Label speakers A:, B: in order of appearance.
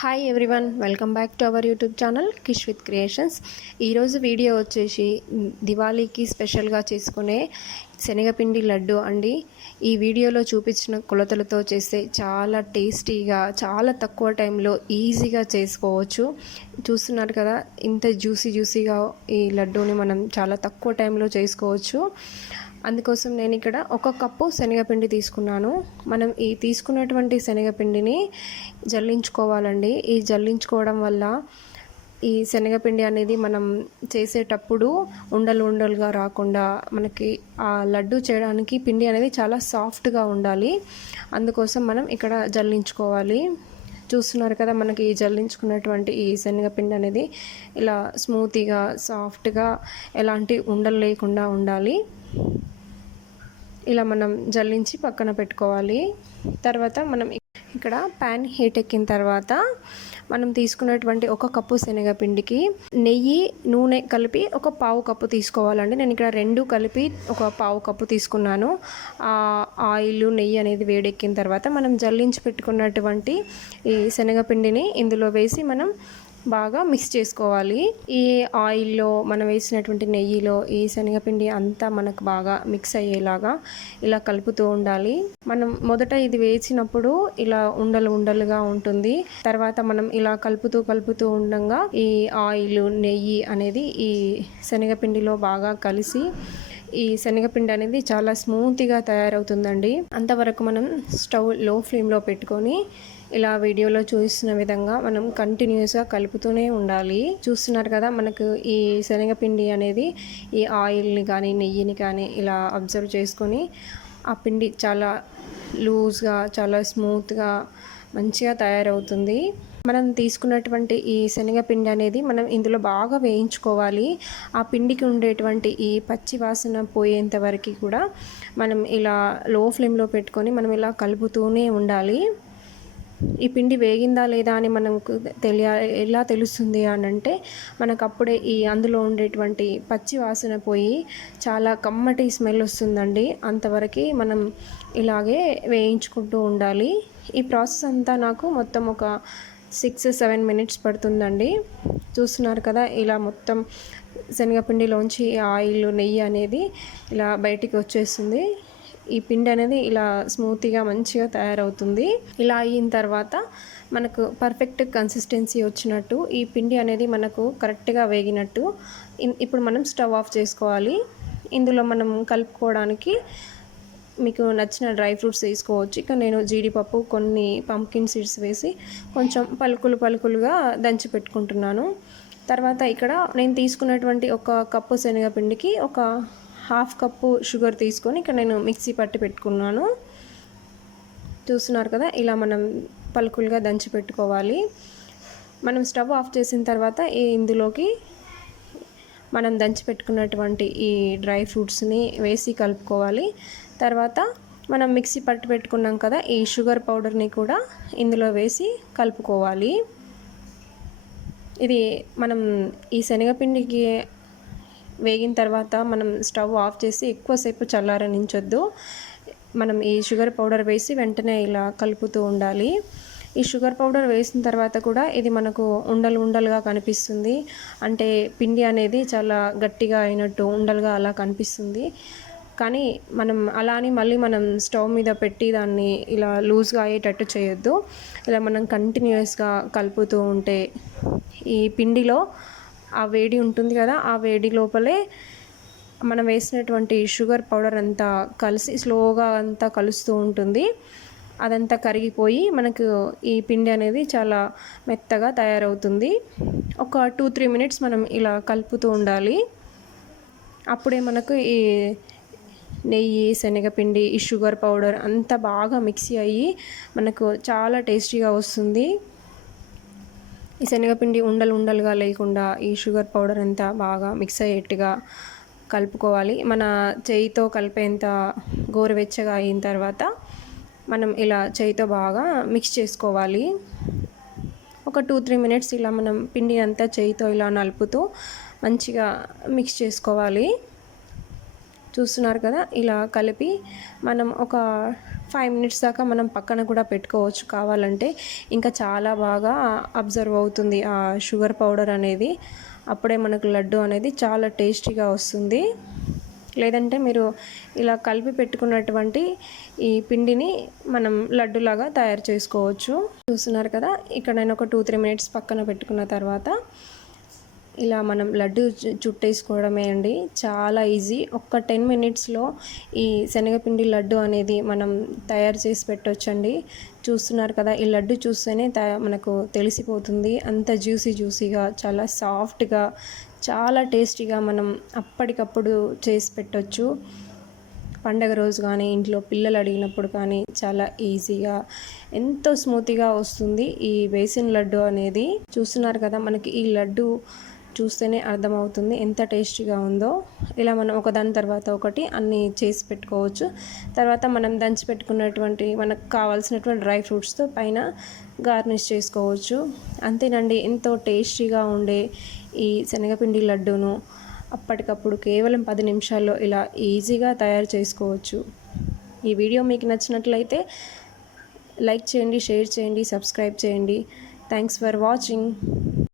A: Hi everyone welcome back to our YouTube channel kish with creations ఈరోజు video వచ్చేసి దివాళీకి స్పెషల్గా చేసుకునే శనగపిండి లడ్డు అండి. ఈ వీడియోలో చూపించిన కొలతలతో చేస్తే చాలా టేస్టీగా చాలా తక్కువ టైంలో ఈజీగా చేసుకోవచ్చు. చూస్తున్నారు కదా ఇంత జ్యూసీ జ్యూసీగా ఈ లడ్డూని మనం చాలా తక్కువ టైంలో చేసుకోవచ్చు. అందుకోసం నేను ఇక్కడ ఒక కప్పు శనగపిండి తీసుకున్నాను. మనం ఈ తీసుకున్నటువంటి శనగపిండిని జల్లించుకోవాలండి. ఈ జల్లించుకోవడం వల్ల ఈ శనగపిండి అనేది మనం చేసేటప్పుడు ఉండలు ఉండలుగా రాకుండా మనకి ఆ లడ్డు చేయడానికి పిండి అనేది చాలా సాఫ్ట్గా ఉండాలి. అందుకోసం మనం ఇక్కడ జల్లించుకోవాలి. చూస్తున్నారు కదా మనకి ఈ జల్లించుకున్నటువంటి ఈ శనగపిండి అనేది ఇలా స్మూతీగా సాఫ్ట్గా ఎలాంటి ఉండలు లేకుండా ఉండాలి. ఇలా మనం జల్లించి పక్కన పెట్టుకోవాలి. తర్వాత మనం ఇక్కడ ప్యాన్ హీట్ ఎక్కిన తర్వాత మనం తీసుకున్నటువంటి ఒక కప్పు శనగపిండికి నెయ్యి నూనె కలిపి ఒక పావు కప్పు తీసుకోవాలండి. నేను ఇక్కడ రెండు కలిపి ఒక పావు కప్పు తీసుకున్నాను. ఆ ఆయిల్ నెయ్యి అనేది వేడెక్కిన తర్వాత మనం జల్లించి పెట్టుకున్నటువంటి ఈ శనగపిండిని ఇందులో వేసి మనం బాగా మిక్స్ చేసుకోవాలి. ఈ ఆయిల్లో మనం వేసినటువంటి నెయ్యిలో ఈ శనగపిండి అంతా మనకు బాగా మిక్స్ అయ్యేలాగా ఇలా కలుపుతూ ఉండాలి. మనం మొదట ఇది వేసినప్పుడు ఇలా ఉండలు ఉండలుగా ఉంటుంది. తర్వాత మనం ఇలా కలుపుతూ కలుపుతూ ఉండగా ఈ ఆయిల్ నెయ్యి అనేది ఈ శనగపిండిలో బాగా కలిసి ఈ శనగపిండి అనేది చాలా స్మూత్గా తయారవుతుందండి. అంతవరకు మనం స్టవ్లో ఫ్లేమ్లో పెట్టుకొని ఇలా వీడియోలో చూసిన విధంగా మనం కంటిన్యూస్గా కలుపుతూనే ఉండాలి. చూస్తున్నారు కదా మనకు ఈ శనగపిండి అనేది ఈ ఆయిల్ని కానీ నెయ్యిని కానీ ఇలా అబ్జర్వ్ చేసుకొని ఆ పిండి చాలా లూజ్గా చాలా స్మూత్గా మంచిగా తయారవుతుంది. మనం తీసుకున్నటువంటి ఈ శనగపిండి అనేది మనం ఇందులో బాగా వేయించుకోవాలి. ఆ పిండికి ఉండేటువంటి ఈ పచ్చి వాసన పోయేంత వరకు కూడా మనం ఇలా లో ఫ్లేమ్లో పెట్టుకొని మనం ఇలా కలుపుతూనే ఉండాలి. ఈ పిండి వేగిందా లేదా అని మనకు తెలియ ఎలా తెలుస్తుంది అని అంటే మనకు అప్పుడే ఈ అందులో ఉండేటువంటి పచ్చి వాసన పోయి చాలా కమ్మటి స్మెల్ వస్తుందండి. అంతవరకు మనం ఇలాగే వేయించుకుంటూ ఉండాలి. ఈ ప్రాసెస్ అంతా నాకు మొత్తం ఒక సిక్స్ సెవెన్ మినిట్స్ పడుతుందండి. చూస్తున్నారు కదా ఇలా మొత్తం శనగపిండిలోంచి ఆయిల్ నెయ్యి అనేది ఇలా బయటికి వచ్చేస్తుంది. ఈ పిండి అనేది ఇలా స్మూత్గా మంచిగా తయారవుతుంది. ఇలా అయిన తర్వాత మనకు పర్ఫెక్ట్ కన్సిస్టెన్సీ వచ్చినట్టు ఈ పిండి అనేది మనకు కరెక్ట్గా వేగినట్టు ఇప్పుడు మనం స్టవ్ ఆఫ్ చేసుకోవాలి. ఇందులో మనం కలుపుకోవడానికి మీకు నచ్చిన డ్రై ఫ్రూట్స్ వేసుకోవచ్చు. ఇక నేను జీడిపప్పు కొన్ని పంకిన్ సీడ్స్ వేసి కొంచెం పలుకులు పలుకులుగా దంచి పెట్టుకుంటున్నాను. తర్వాత ఇక్కడ నేను తీసుకున్నటువంటి ఒక కప్పు శనగపిండికి ఒక హాఫ్ కప్పు షుగర్ తీసుకొని ఇక్కడ నేను మిక్సీ పట్టి పెట్టుకున్నాను. చూస్తున్నారు కదా ఇలా మనం పలుకులుగా దంచి పెట్టుకోవాలి. మనం స్టవ్ ఆఫ్ చేసిన తర్వాత ఈ ఇందులోకి మనం దంచి పెట్టుకున్నటువంటి ఈ డ్రై ఫ్రూట్స్ని వేసి కలుపుకోవాలి. తర్వాత మనం మిక్సీ పట్టి పెట్టుకున్నాం కదా ఈ షుగర్ పౌడర్ని కూడా ఇందులో వేసి కలుపుకోవాలి. ఇది మనం ఈ శనగపిండికి వేగిన తర్వాత మనం స్టవ్ ఆఫ్ చేసి ఎక్కువసేపు చల్లారనించొద్దు మనం ఈ షుగర్ పౌడర్ వేసి వెంటనే ఇలా కలుపుతూ ఉండాలి. ఈ షుగర్ పౌడర్ వేసిన తర్వాత కూడా ఇది మనకు ఉండలు ఉండలుగా కనిపిస్తుంది. అంటే పిండి అనేది చాలా గట్టిగా అయినట్టు ఉండలుగా అలా కనిపిస్తుంది. కానీ మనం అలా అని మళ్ళీ మనం స్టవ్ మీద పెట్టి దాన్ని ఇలా లూజ్గా అయ్యేటట్టు చేయొద్దు. ఇలా మనం కంటిన్యూస్గా కలుపుతూ ఉంటే ఈ పిండిలో ఆ వేడి ఉంటుంది కదా ఆ వేడి లోపలే మనం వేసినటువంటి షుగర్ పౌడర్ అంతా కలిసి స్లోగా అంతా కలుస్తూ ఉంటుంది. అదంతా కరిగిపోయి మనకు ఈ పిండి అనేది చాలా మెత్తగా తయారవుతుంది. ఒక టూ త్రీ మినిట్స్ మనం ఇలా కలుపుతూ ఉండాలి. అప్పుడే మనకు ఈ నెయ్యి శనగపిండి ఈ షుగర్ పౌడర్ అంతా బాగా మిక్సీ అయ్యి మనకు చాలా టేస్టీగా వస్తుంది. ఈ శనగపిండి ఉండలు ఉండలుగా లేకుండా ఈ షుగర్ పౌడర్ అంతా బాగా మిక్స్ అయ్యేట్టుగా కలుపుకోవాలి. మన చేయితో కలిపేంత గోరువెచ్చగా అయిన తర్వాత మనం ఇలా చేయితో బాగా మిక్స్ చేసుకోవాలి. ఒక టూ త్రీ మినిట్స్ ఇలా మనం పిండి అంతా చేయితో ఇలా నలుపుతూ మంచిగా మిక్స్ చేసుకోవాలి. చూస్తున్నారు కదా ఇలా కలిపి మనం ఒక ఫైవ్ మినిట్స్ దాకా మనం పక్కన కూడా పెట్టుకోవచ్చు. కావాలంటే ఇంకా చాలా బాగా అబ్జర్వ్ అవుతుంది ఆ షుగర్ పౌడర్ అనేది. అప్పుడే మనకు లడ్డు అనేది చాలా టేస్టీగా వస్తుంది. లేదంటే మీరు ఇలా కలిపి పెట్టుకున్నటువంటి ఈ పిండిని మనం లడ్డులాగా తయారు చేసుకోవచ్చు. చూస్తున్నారు కదా ఇక్కడ నేను ఒక టూ త్రీ మినిట్స్ పక్కన పెట్టుకున్న తర్వాత ఇలా మనం లడ్డు చుట్టేసుకోవడమే అండి. చాలా ఈజీ. ఒక్క టెన్ మినిట్స్లో ఈ శనగపిండి లడ్డు అనేది మనం తయారు చేసి పెట్టొచ్చండి. చూస్తున్నారు కదా ఈ లడ్డు చూస్తేనే తయ మనకు తెలిసిపోతుంది. అంత జ్యూసీ జ్యూసీగా చాలా సాఫ్ట్గా చాలా టేస్టీగా మనం అప్పటికప్పుడు చేసి పెట్టవచ్చు పండగ రోజు కానీ ఇంట్లో పిల్లలు అడిగినప్పుడు కానీ చాలా ఈజీగా ఎంతో స్మూత్గా వస్తుంది ఈ బేసిన్ లడ్డు అనేది. చూస్తున్నారు కదా మనకి ఈ లడ్డు చూస్తేనే అర్థమవుతుంది ఎంత టేస్టీగా ఉందో. ఇలా మనం ఒకదాని తర్వాత ఒకటి అన్నీ చేసి పెట్టుకోవచ్చు. తర్వాత మనం దంచి పెట్టుకున్నటువంటి మనకు కావాల్సినటువంటి డ్రై ఫ్రూట్స్తో పైన గార్నిష్ చేసుకోవచ్చు. అంతేనండి ఎంతో టేస్టీగా ఉండే ఈ శనగపిండి లడ్డూను అప్పటికప్పుడు కేవలం పది నిమిషాల్లో ఇలా ఈజీగా తయారు చేసుకోవచ్చు. ఈ వీడియో మీకు నచ్చినట్లయితే లైక్ చేయండి షేర్ చేయండి సబ్స్క్రైబ్ చేయండి. Thanks for watching.